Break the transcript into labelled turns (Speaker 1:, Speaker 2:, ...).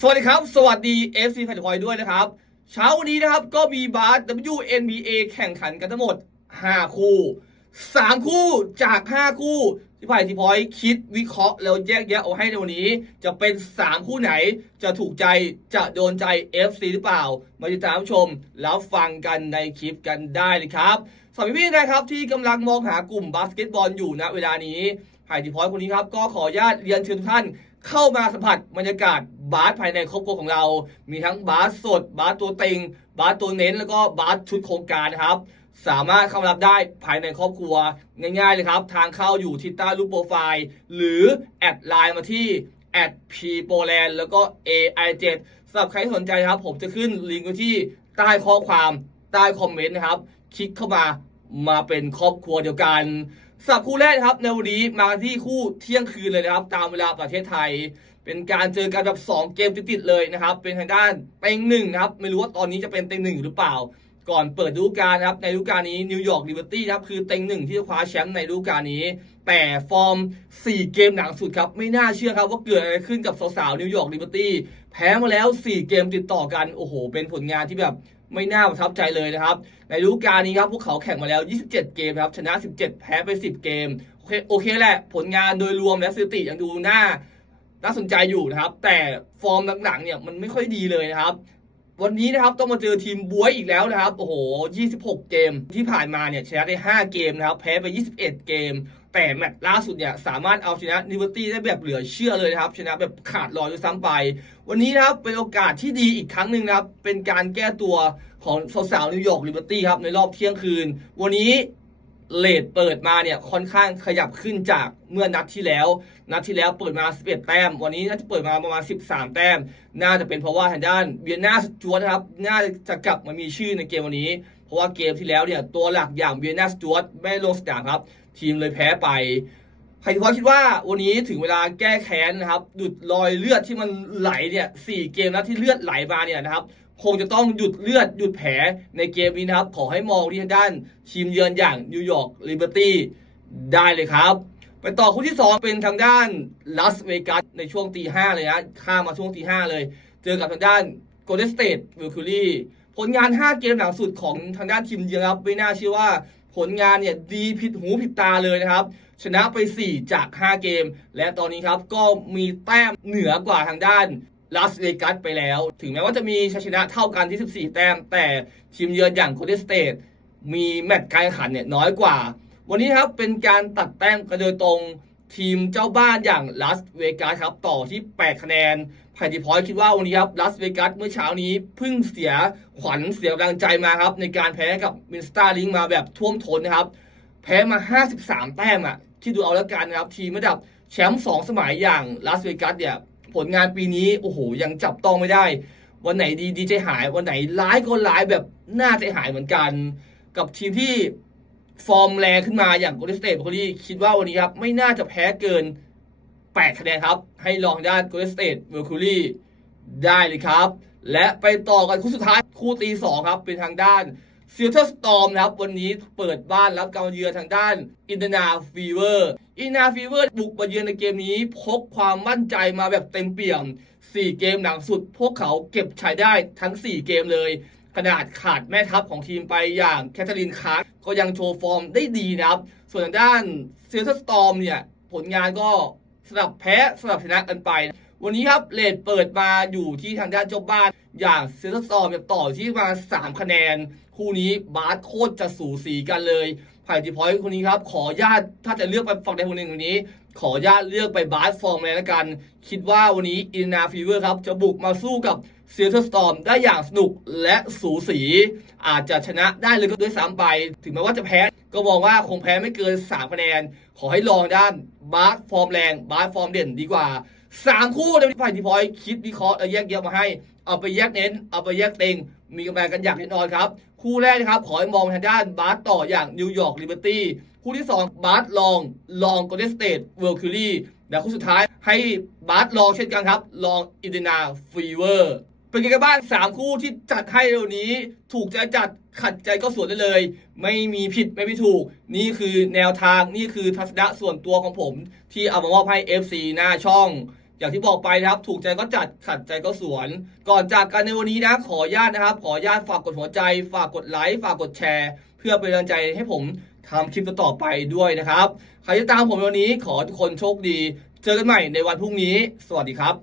Speaker 1: สวัสดีครับ สวัสดี FC แฟนคอยด้วยนะครับ เช้าวันนี้นะครับก็มีบาส WNBA แข่งขันกันทั้งหมด 5 คู่ 3 คู่จาก 5 คู่ ที่ผ่านทีพอยคิดวิเคราะห์แล้วแยกแยะเอาให้ในวันนี้ จะเป็น 3 คู่ไหนจะถูกใจจะโดนใจ FC หรือเปล่า มาติดตามชมแล้วฟังกันในคลิปกันได้เลยครับสำหรับพี่ๆนะครับที่กำลังมองหากลุ่มบาสเกตบอลอยู่ณเวลานี้ไผ่ทีพอยคนนี้ครับก็ขออนุญาตเรียนเชิญทุกท่านเข้ามาสัมผัสบรรยากาศ บาสภายในครอบครัวของเรา มีทั้งบาสสด บาสตัวเต็ง บาสตัวเน้น แล้วก็บาสชุดโครงการนะครับ สามารถเข้ารับได้ภายในครอบครัวง่ายๆเลยครับ ทางเข้าอยู่ที่ใต้รูปโปรไฟล์ หรือแอดไลน์มาที่แอดพีโปแลนแล้วก็ AI7 สำหรับใครสนใจครับ ผมจะขึ้นลิงก์ไว้ที่ใต้ข้อความใต้คอมเมนต์นะครับ คลิกเข้ามามาเป็นครอบครัวเดียวกันสำหรับคู่แรกครับในวันนี้มาที่คู่เที่ยงคืนเลยนะครับ ตามเวลาประเทศไทย เป็นการเจอกันแบบ2เกมติดๆเลยนะครับ เป็นทางด้านเต็งหนึ่งครับ ไม่รู้ว่าตอนนี้จะเป็นเต็งหนึ่งหรือเปล่า ก่อนเปิดฤดูกาลนะครับ ในฤดูกาลนี้นิวยอร์กลิเบอร์ตี้ครับคือเต็งหนึ่งที่จะคว้าแชมป์ในฤดูกาลนี้ แต่ฟอร์ม 4 เกมหลังสุดครับ ไม่น่าเชื่อครับว่าเกิดอะไรขึ้นกับสาวๆนิวยอร์กลิเบอร์ตี้แพ้มาแล้ว 4 เกมติดต่อกัน โอ้โห เป็นผลงานที่แบบไม่น่าประทับใจเลยนะครับ ในฤดูกาลนี้ครับพวกเขาแข่งมาแล้ว 27 เกมครับ ชนะ 17 แพ้ไป 10 เกม โอเคโอเคแหละ ผลงานโดยรวมและสถิติยังดูน่า น่าสนใจอยู่นะครับ แต่ฟอร์มหลังๆเนี่ยมันไม่ค่อยดีเลยนะครับ วันนี้นะครับต้องมาเจอทีมบวยอีกแล้วนะครับโอ้โห 26 เกมที่ผ่านมาเนี่ยชนะได้ 5 เกมนะครับแพ้ไป 21 เกม แต่แมตช์ล่าสุดเนี่ยสามารถเอาชนะนิเวอร์ตี้ได้แบบเหลือเชื่อเลยนะครับ ชนะแบบขาดลอยด้วยซ้ำไป วันนี้นะครับเป็นโอกาสที่ดีอีกครั้งหนึ่งนะครับเป็นการแก้ตัวของสาวๆนิวยอร์กลิเบอร์ตี้ครับในรอบเที่ยงคืน วันนี้ เลทเปิดมาเนี่ยค่อนข้างขยับขึ้นจากเมื่อนัดที่แล้ว นัดที่แล้วเปิดมา 11 แต้ม วันนี้น่าจะเปิดมาประมาณ 13 แต้ม น่าจะเป็นเพราะว่าทางด้านเบียนาสจวตนะครับ น่าจะกลับมามีชื่อในเกมวันนี้ เพราะว่าเกมที่แล้วเนี่ยตัวหลักอย่างเบียนาสจวตไม่ลงสนามครับ ทีมเลยแพ้ไปใครที่พอคิดว่าวันนี้ถึงเวลาแก้แค้นนะครับ หยุดรอยเลือดที่มันไหลเนี่ยสี่เกมแล้วที่เลือดไหลมาเนี่ยนะครับ คงจะต้องหยุดเลือดหยุดแผลในเกมนี้นะครับ ขอให้มองที่ด้านทีมเยือนอย่างนิวยอร์กลิเบอร์ตี้ได้เลยครับ ไปต่อคู่ที่ 2 เป็นทางด้านลาสเวกัสในช่วงตีห้าเลยนะข้ามมาช่วงตีห้าเลย เจอกับทางด้านโกลเด้นสเตทวิลคูรี่ผลงาน 5 เกมหลังสุดของทางด้านทีมเยือนครับไม่น่าเชื่อว่าผลงานเนี่ยดีผิดหูผิดตาเลยนะครับ ชนะไป 4 จาก 5 เกม และตอนนี้ครับก็มีแต้มเหนือกว่าทางด้าน ลาสเวกัสไปแล้ว ถึงแม้ว่าจะมีชัยชนะเท่ากันที่ 14 แต้ม แต่ทีมเยือนอย่างโคเดสเตทมีแมตช์การแข่งขันเนี่ยน้อยกว่า วันนี้ครับเป็นการตัดแต้มกันโดยตรงทีมเจ้าบ้านอย่างลาสเวกัสครับต่อที่ 8 คะแนนไผ่ดิพอยคิดว่าวันนี้ครับลาสเวกัสเมื่อเช้านี้เพิ่งเสียขวัญเสียกำลังใจมาครับ ในการแพ้กับมินสตาร์ลิงมาแบบท่วมท้นนะครับ แพ้มา 53 แต้มอะที่ดูเอาแล้วกันนะครับ ทีมระดับแชมป์2สมัยอย่างลาสเวกัสเนี่ย ผลงานปีนี้โอ้โหยังจับต้องไม่ได้ วันไหนดีดีใจหาย วันไหนร้ายก็ร้ายแบบน่าใจหายเหมือนกัน กับทีมที่ฟอร์มแรงขึ้นมาอย่างโกลเด้นสเตทโคลี่คิดว่าวันนี้ครับ ไม่น่าจะแพ้เกิน 8 คะแนนครับ ให้ลองด้านโกลเด้นสเตทเมอร์คูรีได้เลยครับ และไปต่อกันคู่สุดท้ายคู่ตีสองครับ เป็นทางด้าน ซิลเทอร์สตอมนะครับ วันนี้เปิดบ้านรับการเยือนทางด้านอินเตอร์นาฟีเวอร์อินเตอร์นาฟีเวอร์บุกมาเยือนในเกมนี้ พกความมั่นใจมาแบบเต็มเปี่ยม 4 เกมหลังสุด พวกเขาเก็บชัยได้ทั้ง 4 เกมเลย ขนาดขาดแม่ทัพของทีมไปอย่างแคทเธอรีนคาร์กก็ยังโชว์ฟอร์มได้ดีนะครับ ส่วนทางด้านซิลเทอร์สตอมเนี่ย ผลงานก็สลับแพ้สลับชนะกันไป วันนี้ครับเลดเปิดมาอยู่ที่ทางด้านเจ้าบ้าน อย่างเซนต์ซอมต่อที่มา 3 คะแนน คู่นี้บาสโคตรจะสูสีกันเลยไผ่ดีพอยต์คนนี้ครับ ขอญาตถ้าจะเลือกไปฝั่งใดคนหนึ่งคนนี้ ขอญาตเลือกไปบาสฟอร์มเลยละกัน คิดว่าวันนี้อินนาฟีเวอร์ครับ จะบุกมาสู้กับเซียร์สตอมได้อย่างสนุกและสูสี อาจจะชนะได้เลยก็ด้วยซ้ำไป ถึงแม้ว่าจะแพ้ ก็มองว่าคงแพ้ไม่เกิน 3 คะแนน ขอให้ลองด้านบาสฟอร์มแรงบาสฟอร์มเด่นดีกว่าสามคู่ในวันที่ไผ่ทีพอยคิดวิเคราะห์แล้วแยกแยะมาให้ เอาไปแยกเน้น เอาไปแยกเต็ง มีกำลังกันอย่างแน่นอนครับ คู่แรกนะครับ ขอให้มองทางด้านบาสต่ออย่างนิวยอร์กลิเบอร์ตี้ คู่ที่ 2 บาสลอง ลองโกลเด้นสเตทเวิลด์คิรี่และคู่สุดท้ายให้บาสลองเช่นกันครับ ลองอินเดนาฟีเวอร์ เป็นไงกันบ้างสามคู่ที่จัดให้เร็วนี้ ถูกใจจัดขัดใจก็สวนได้เลย ไม่มีผิดไม่มีถูก นี่คือแนวทางนี่คือทัศนะส่วนตัวของผม ที่เอามามอบให้ FC หน้าช่อง อย่างที่บอกไปนะครับ ถูกใจก็จัดขัดใจก็สวน ก่อนจากกันในวันนี้นะ ขออนุญาตนะครับ ขออนุญาตฝากกดหัวใจ ฝากกดไลค์ฝากกดแชร์ เพื่อเป็นกำลังใจให้ผมทำคลิปต่อไปด้วยนะครับ ใครที่ตามผมวันนี้ขอทุกคนโชคดี เจอกันใหม่ในวันพรุ่งนี้ สวัสดีครับ